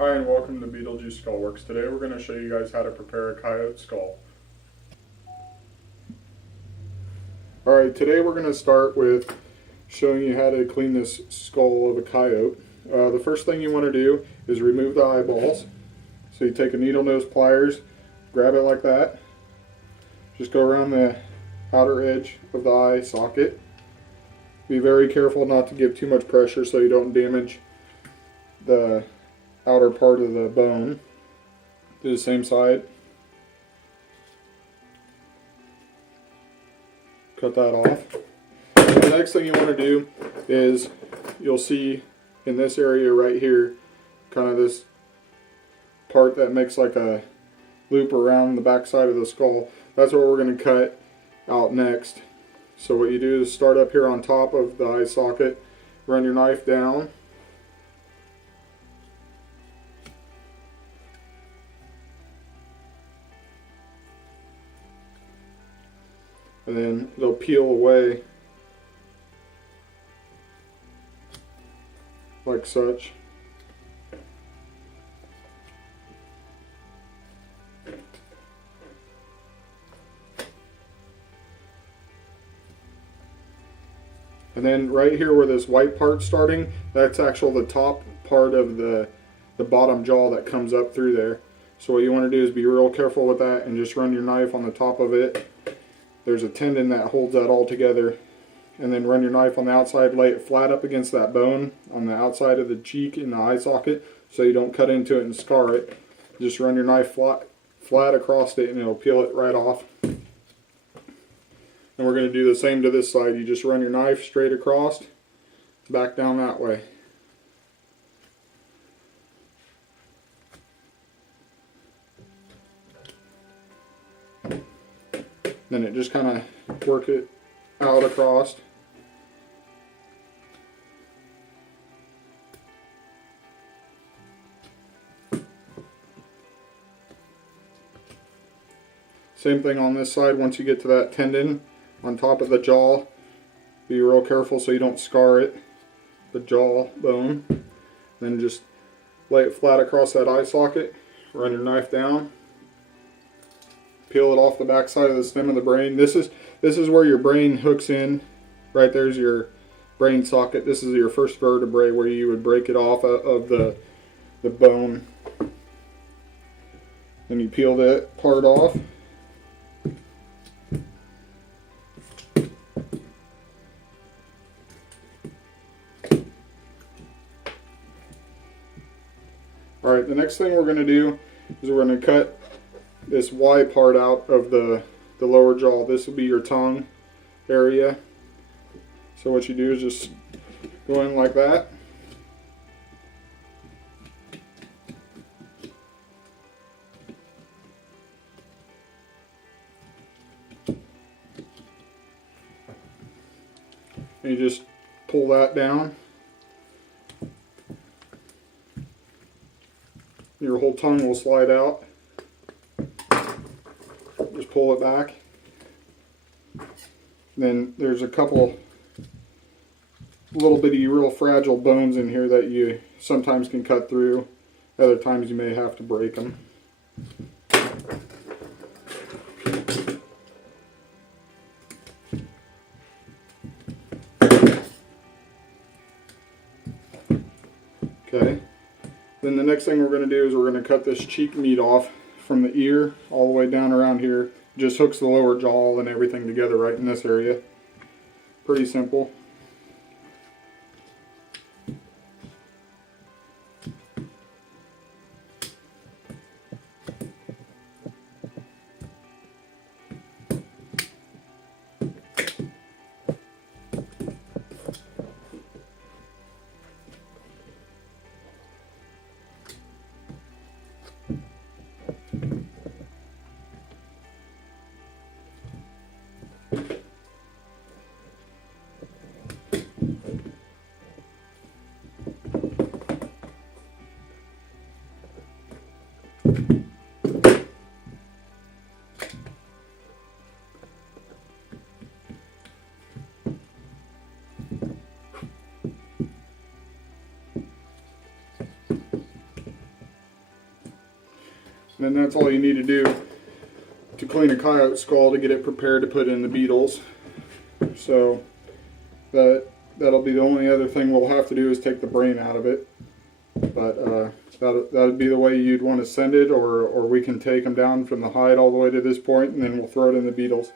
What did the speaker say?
Hi and welcome to Beetlejuice Skull Works. Today we're going to show you guys how to prepare a coyote skull. Alright, today we're going to start with showing you how to clean this skull of a coyote. The first thing you want to do is remove the eyeballs. So you take a needle nose pliers, grab it like that, just go around the outer edge of the eye socket. Be very careful not to give too much pressure so you don't damage the outer part of the bone. Do the same side. Cut that off. And the next thing you want to do is, you'll see in this area right here, kind of this part that makes like a loop around the back side of the skull. That's what we're going to cut out next. So what you do is start up here on top of the eye socket, run your knife down, and then it'll peel away like such. And then right here where this white part's starting, that's actually the top part of the bottom jaw that comes up through there. So what you want to do is be real careful with that and just run your knife on the top of it. There's a tendon that holds that all together. And then run your knife on the outside, lay it flat up against that bone on the outside of the cheek in the eye socket so you don't cut into it and scar it. Just run your knife flat across it and it'll peel it right off. And we're going to do the same to this side. You just run your knife straight across, back down that way. Then it just kind of work it out across. Same thing on this side. Once you get to that tendon on top of the jaw, be real careful so you don't scar it, the jaw bone. Then just lay it flat across that eye socket, run your knife down, peel it off the back side of the stem of the brain. This is where your brain hooks in. Right there's your brain socket. This is your first vertebrae where you would break it off of the bone. Then you peel that part off. Alright, the next thing we're going to do is we're going to cut this Y part out of the lower jaw. This will be your tongue area. So what you do is just go in like that. And you just pull that down. Your whole tongue will slide out. Just pull it back. Then there's a couple little bitty real fragile bones in here that you sometimes can cut through. Other times you may have to break them. Okay. Then the next thing we're going to do is we're going to cut this cheek meat off from the ear all the way down around here. It just hooks the lower jaw and everything together right in this area. Pretty simple. And then that's all you need to do to clean a coyote skull to get it prepared to put in the beetles. So that'll be the only other thing we'll have to do is take the brain out of it. But that'd be the way you'd want to send it, or we can take them down from the hide all the way to this point and then we'll throw it in the beetles.